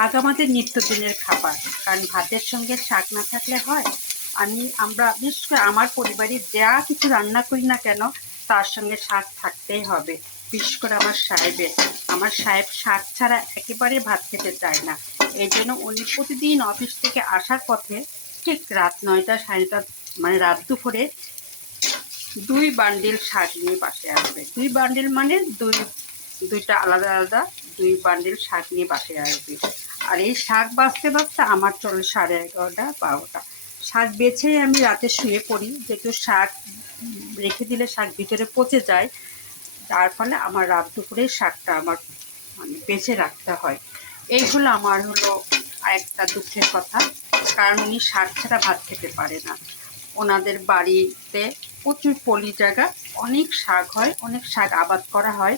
শাক আমাদের নিত্যদিনের খাবার। কারণ ভাতের সঙ্গে শাক না থাকলে হয়। আমি, আমরা বিশেষ করে আমার পরিবারে যা কিছু রান্না করি না কেন, তার সঙ্গে শাক থাকতেই হবে। বিশেষ করে আমার সাহেবের। আমার সাহেব শাক ছাড়া একেবারে ভাত খেতে চায় না। এই জন্য উনি প্রতিদিন অফিস থেকে আসার পথে ঠিক রাত নয়টা, সাড়ে নয়টা মানে রাত দুপুরে দুই বান্ডিল শাক নিয়ে বাসে আসবে। দুই বান্ডিল মানে দুই, দুইটা আলাদা আলাদা দুই বান্ডিল শাক নিয়ে বাসে আসবে। আর এই শাক বাঁচতে বাঁচতে আমার চলে সাড়ে এগারোটা, বারোটা। শাক বেছেই আমি রাতে শুয়ে পড়ি, যেহেতু শাক রেখে দিলে শাক ভিতরে পচে যায়, তার ফলে আমার রাত দুপুরে শাকটা আমার মানে বেছে রাখতে হয়। এই হলো আমার হলো একটা দুঃখের কথা, কারণ উনি শাক ছাড়া ভাত খেতে পারে না। ওনাদের বাড়িতে প্রচুর পলি জায়গা, অনেক শাক হয়, অনেক শাক আবাদ করা হয়।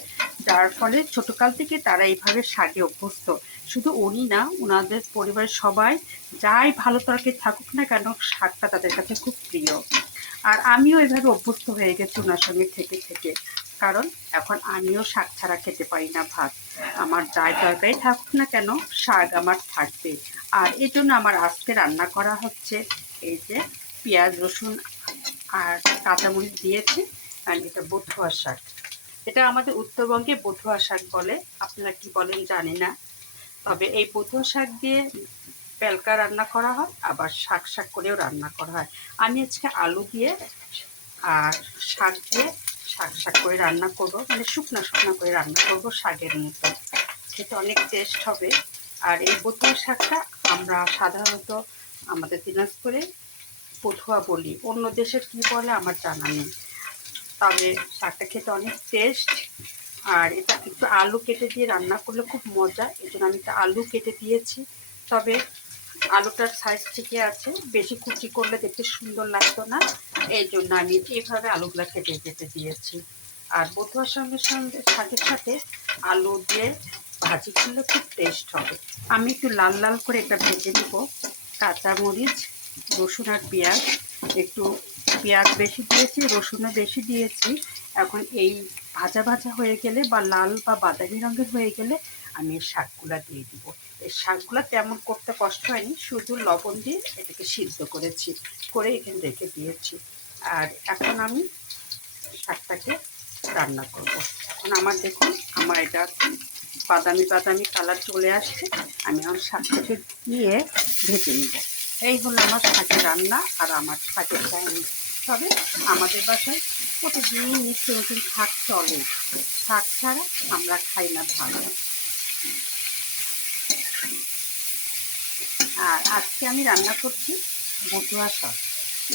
যার ফলে ছোটকাল থেকে তারা এইভাবে শাকে অভ্যস্ত। শুধু উনি না ওনাদের পরিবারের সবাই যাই ভালো তরকারি থাকুক না কেন, শাকটা তাদের কাছে খুব প্রিয়। আর আমিও এভাবে অভ্যস্ত হয়ে গেছি ওনার সঙ্গে থেকে থেকে। কারণ এখন আমিও শাক ছাড়া খেতে পারি না ভাত। আমার যাই তরকারি থাকুক না কেন, শাক আমার থাকবে। আর এই জন্য আমার আজকে রান্না করা হচ্ছে এই যে পেঁয়াজ রসুন আর কাঁচামরিচ দিয়েছি, আর এটা বথুয়া শাক। এটা আমাদের উত্তরবঙ্গে বথুয়া শাক বলে। আপনারা কি বলেন জানি না। তবে এই বথুয়া শাক দিয়ে পেলকা রান্না করা হয়, আবার শাক শাক করেও রান্না করা হয়। আমি আজকে আলু দিয়ে আর শাক দিয়ে শাক শাক করে রান্না করব মানে শুকনো শুকনো করে রান্না করব শাকের মতো। খেতে অনেক টেস্ট হবে। আর এই বথুয়া শাকটা আমরা সাধারণত আমাদের দিনাজপুরে পথুয়া বলি। অন্য দেশের কী বলে আমার জানা নেই। তবে শাকটা খেতে অনেক টেস্ট আর এটা একটু আলু কেটে দিয়ে রান্না করলে খুব মজা এই জন্য আমি একটা আলু কেটে দিয়েছি। তবে আলুটার সাইজ ঠিকই আছে, বেশি কুচি করলে দেখতে সুন্দর লাগতো না এই জন্য আমি এইভাবে আলুগুলো কেটে কেটে দিয়েছি। আর বধুয়ার সঙ্গে সঙ্গে শাকের সাথে আলু দিয়ে ভাজি করলে খুব টেস্ট হবে। আমি একটু লাল লাল করে এটা ভেজে নিব, কাঁচামরিচ, রসুন আর পেঁয়াজ, একটু পেঁয়াজ বেশি দিয়েছি, রসুনও বেশি দিয়েছি। এখন এই ভাজা ভাজা হয়ে গেলে বা লাল বা বাদামি রঙের হয়ে গেলে আমি এই শাকগুলা দিয়ে দিব। এই শাকগুলো তেমন করতে কষ্ট হয়নি, শুধু লবণ দিয়ে এটাকে সিদ্ধ করেছি, করে এখানে রেখে দিয়েছি। আর এখন আমি শাকটাকে রান্না করব। এখন আমার দেখুন, আমার এটা বাদামি বাদামি কালার চলে আসছে, আমি আমার শাকটাকে দিয়ে ভেজে নিব। এই হলো আমার শাকের রান্না, আর আমার শাকের চাইনি তবে আমাদের বাসায় প্রতিদিন নিত্য নতুন শাক চলে। শাক ছাড়া আমরা খাই না ভালো। আর আজকে আমি রান্না করছি বটুয়া শাক।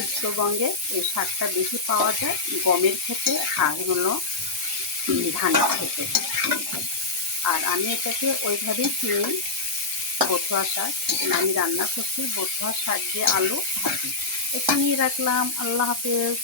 উত্তরবঙ্গে এই শাকটা বেশি পাওয়া যায় গমের ক্ষেতে আর হলো ধানের ক্ষেতে। আর আমি এটাকে ওইভাবেই চিনি। বটুয়া শাক। আমি রান্না করছি বটুয়া শাক দিয়ে আলু ভাজি। এখানেই রাখলাম আল্লাহ হাফেজ